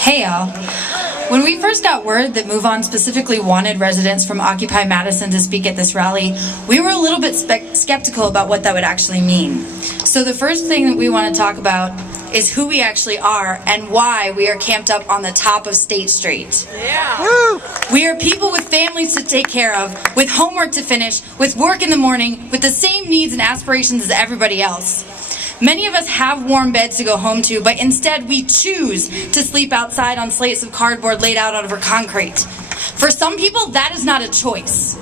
Hey y'all. When we first got word that Move On specifically wanted residents from Occupy Madison to speak at this rally, we were a little bit skeptical about what that would actually mean. So the first thing that we want to talk about is who we actually are and why we are camped up on the top of State Street. Yeah. Woo! We are people with families to take care of, with homework to finish, with work in the morning, with the same needs and aspirations as everybody else. Many of us have warm beds to go home to, but instead we choose to sleep outside on slates of cardboard laid out over concrete. For some people, that is not a choice.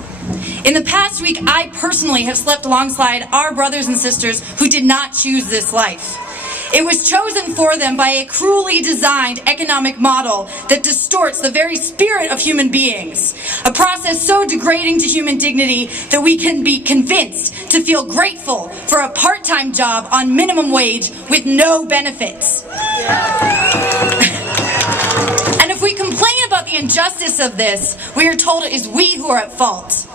In the past week, I personally have slept alongside our brothers and sisters who did not choose this life. It was chosen for them by a cruelly designed economic model that distorts the very spirit of human beings. A process so degrading to human dignity that we can be convinced to feel grateful for a part-time job on minimum wage with no benefits. And if we complain about the injustice of this, we are told it is we who are at fault.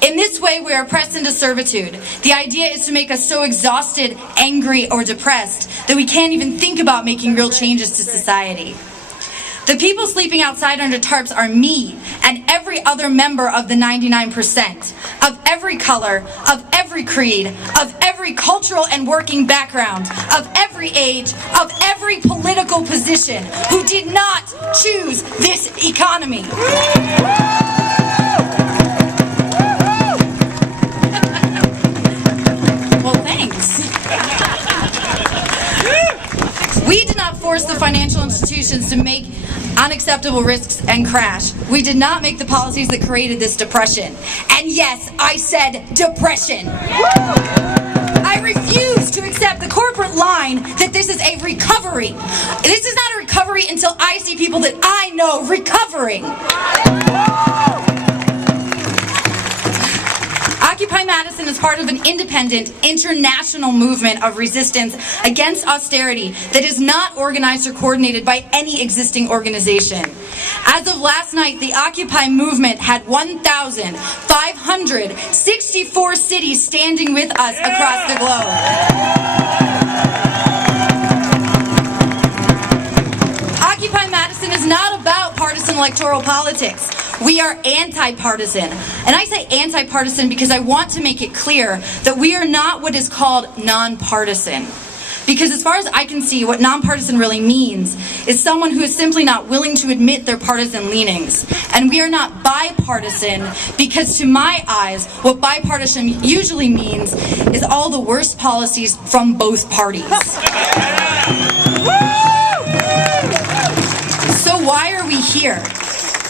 In this way, we are pressed into servitude. The idea is to make us so exhausted, angry, or depressed that we can't even think about making real changes to society. The people sleeping outside under tarps are me and every other member of the 99%, of every color, of every creed, of every cultural and working background, of every age, of every political position, who did not choose this economy. We did not force the financial institutions to make unacceptable risks and crash. We did not make the policies that created this depression. And yes, I said depression. I refuse to accept the corporate line that this is a recovery. This is not a recovery until I see people that I know recovering. Occupy Madison is part of an independent, international movement of resistance against austerity that is not organized or coordinated by any existing organization. As of last night, the Occupy movement had 1,564 cities standing with us across the globe. Occupy Madison is not about partisan electoral politics. We are anti-partisan. And I say anti-partisan because I want to make it clear that we are not what is called nonpartisan. Because as far as I can see, what nonpartisan really means is someone who is simply not willing to admit their partisan leanings. And we are not bipartisan because to my eyes, what bipartisan usually means is all the worst policies from both parties. So why are we here?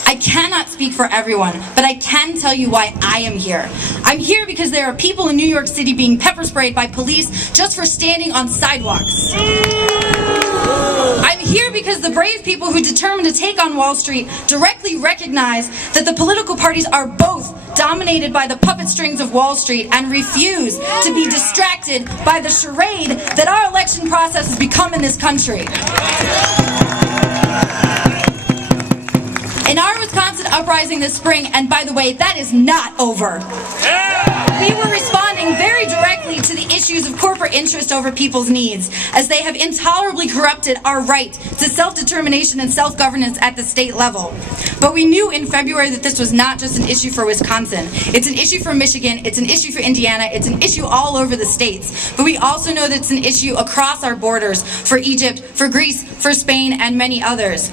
I cannot speak for everyone, but I can tell you why I am here. I'm here because there are people in New York City being pepper sprayed by police just for standing on sidewalks. I'm here because the brave people who determined to take on Wall Street directly recognize that the political parties are both dominated by the puppet strings of Wall Street and refuse to be distracted by the charade that our election process has become in this country. In our Wisconsin uprising this spring, and by the way, that is not over. We were responding very directly to the issues of corporate interest over people's needs, as they have intolerably corrupted our right to self-determination and self-governance at the state level. But we knew in February that this was not just an issue for Wisconsin. It's an issue for Michigan, it's an issue for Indiana, it's an issue all over the states. But we also know that it's an issue across our borders, for Egypt, for Greece, for Spain, and many others.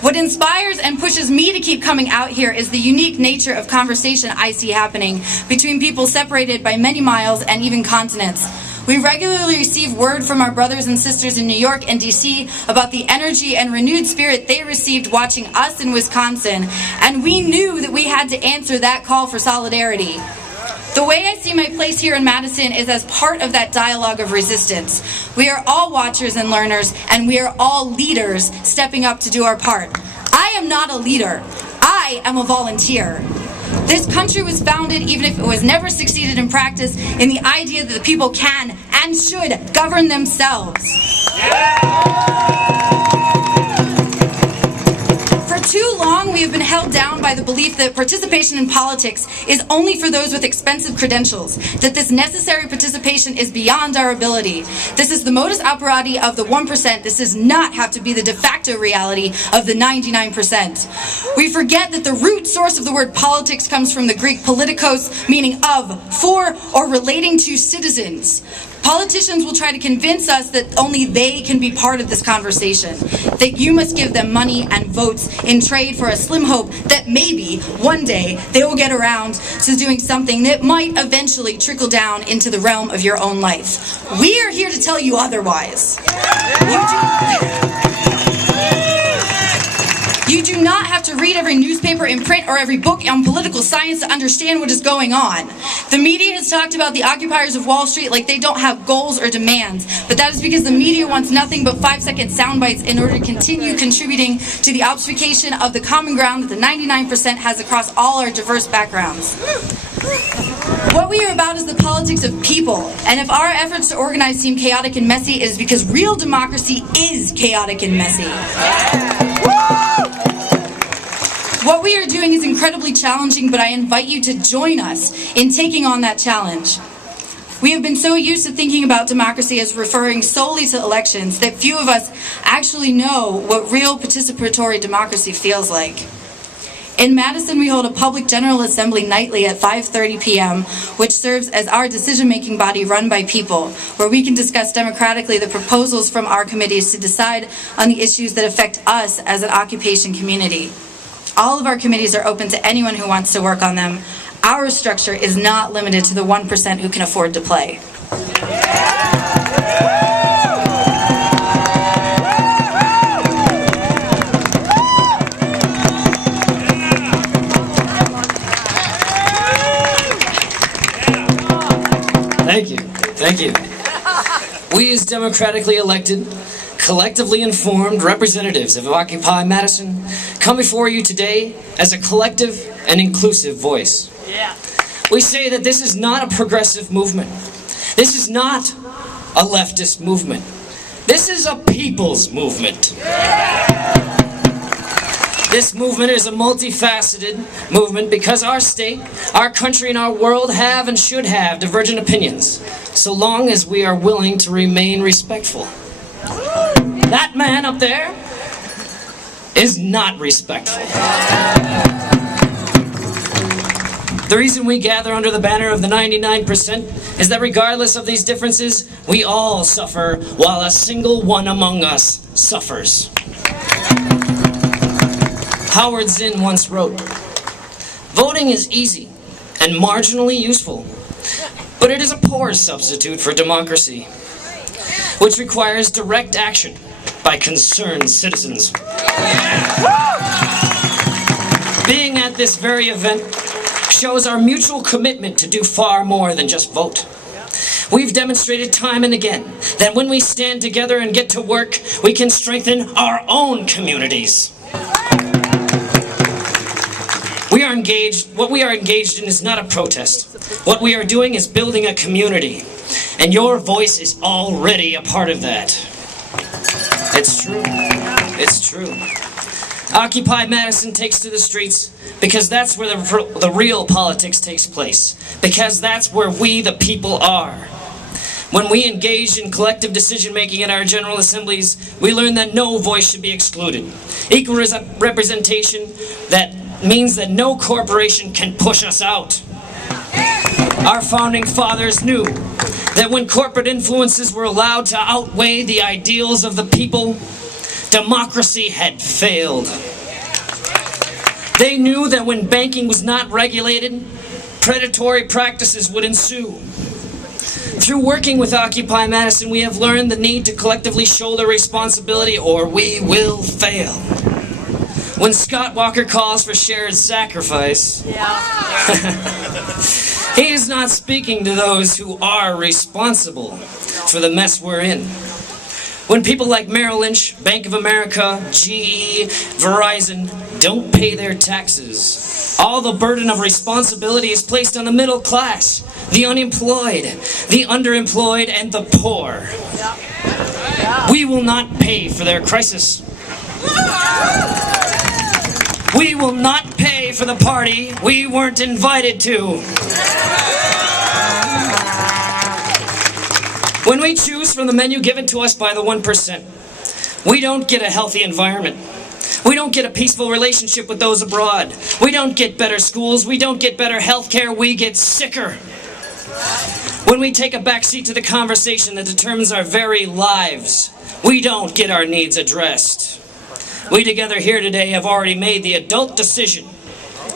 What inspires and pushes me to keep coming out here is the unique nature of conversation I see happening between people separated by many miles and even continents. We regularly receive word from our brothers and sisters in New York and DC about the energy and renewed spirit they received watching us in Wisconsin, and we knew that we had to answer that call for solidarity. The way I see my place here in Madison is as part of that dialogue of resistance. We are all watchers and learners, and we are all leaders stepping up to do our part. I am not a leader. I am a volunteer. This country was founded, even if it was never succeeded in practice, in the idea that the people can and should govern themselves. For too long, we we have been held down by the belief that participation in politics is only for those with expensive credentials, that this necessary participation is beyond our ability. This is the modus operandi of the 1%. This does not have to be the de facto reality of the 99%. We forget that the root source of the word politics comes from the Greek politikos, meaning of, for, or relating to citizens. Politicians will try to convince us that only they can be part of this conversation, that you must give them money and votes in trade for a slim hope that maybe one day they will get around to doing something that might eventually trickle down into the realm of your own life. We are here to tell you otherwise. You do not have to read every newspaper in print or every book on political science to understand what is going on. The media has talked about the occupiers of Wall Street like they don't have goals or demands, but that is because the media wants nothing but 5-second sound bites in order to continue contributing to the obfuscation of the common ground that the 99% has across all our diverse backgrounds. What we are about is the politics of people, and if our efforts to organize seem chaotic and messy, it is because real democracy is chaotic and messy. What we are doing is incredibly challenging, but I invite you to join us in taking on that challenge. We have been so used to thinking about democracy as referring solely to elections that few of us actually know what real participatory democracy feels like. In Madison, we hold a public general assembly nightly at 5:30 p.m., which serves as our decision-making body run by people, where we can discuss democratically the proposals from our committees to decide on the issues that affect us as an occupation community. All of our committees are open to anyone who wants to work on them. Our structure is not limited to the 1% who can afford to play. Thank you. We as democratically elected, collectively informed representatives of Occupy Madison come before you today as a collective and inclusive voice. We say that this is not a progressive movement. This is not a leftist movement. This is a people's movement. This movement is a multifaceted movement because our state, our country, and our world have and should have divergent opinions, so long as we are willing to remain respectful. That man up there is not respectful. The reason we gather under the banner of the 99% is that regardless of these differences, we all suffer while a single one among us suffers. Howard Zinn once wrote, "Voting is easy and marginally useful, but it is a poor substitute for democracy, which requires direct action by concerned citizens." Being at this very event shows our mutual commitment to do far more than just vote. We've demonstrated time and again that when we stand together and get to work, we can strengthen our own communities. What we are engaged in is not a protest. What we are doing is building a community, and your voice is already a part of that. It's true. It's true. Occupy Madison takes to the streets because that's where the real politics takes place, because that's where we, the people, are. When we engage in collective decision-making in our General Assemblies, we learn that no voice should be excluded. Equal representation that means that no corporation can push us out. Our founding fathers knew that when corporate influences were allowed to outweigh the ideals of the people, democracy had failed. They knew that when banking was not regulated, predatory practices would ensue. Through working with Occupy Madison, we have learned the need to collectively shoulder responsibility or we will fail. When Scott Walker calls for shared sacrifice, he is not speaking to those who are responsible for the mess we're in. When people like Merrill Lynch, Bank of America, GE, Verizon don't pay their taxes, all the burden of responsibility is placed on the middle class, the unemployed, the underemployed, and the poor. We will not pay for their crisis. We will not pay for the party we weren't invited to. When we choose from the menu given to us by the 1%, we don't get a healthy environment. We don't get a peaceful relationship with those abroad. We don't get better schools. We don't get better health care. We get sicker. When we take a backseat to the conversation that determines our very lives, we don't get our needs addressed. We together here today have already made the adult decision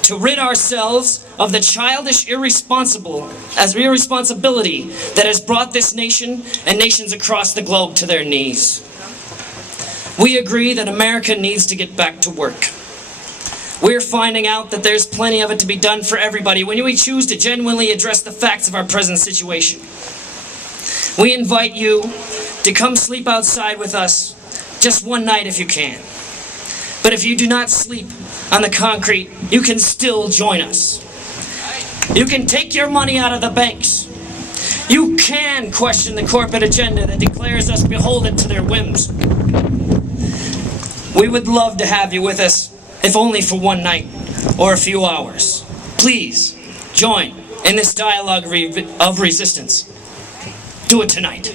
to rid ourselves of the childish irresponsibility that has brought this nation and nations across the globe to their knees. We agree that America needs to get back to work. We're finding out that there's plenty of it to be done for everybody when we choose to genuinely address the facts of our present situation. We invite you to come sleep outside with us just one night if you can. But if you do not sleep on the concrete, you can still join us. You can take your money out of the banks. You can question the corporate agenda that declares us beholden to their whims. We would love to have you with us, if only for one night or a few hours. Please join in this dialogue of resistance. Do it tonight.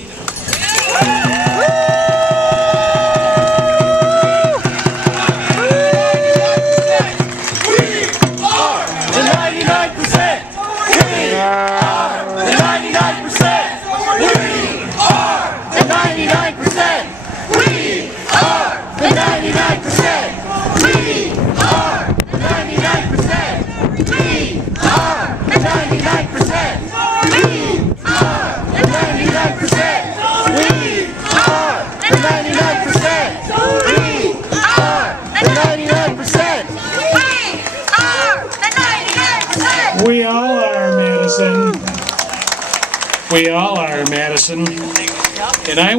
We all are, Madison. We all are, Madison. And I want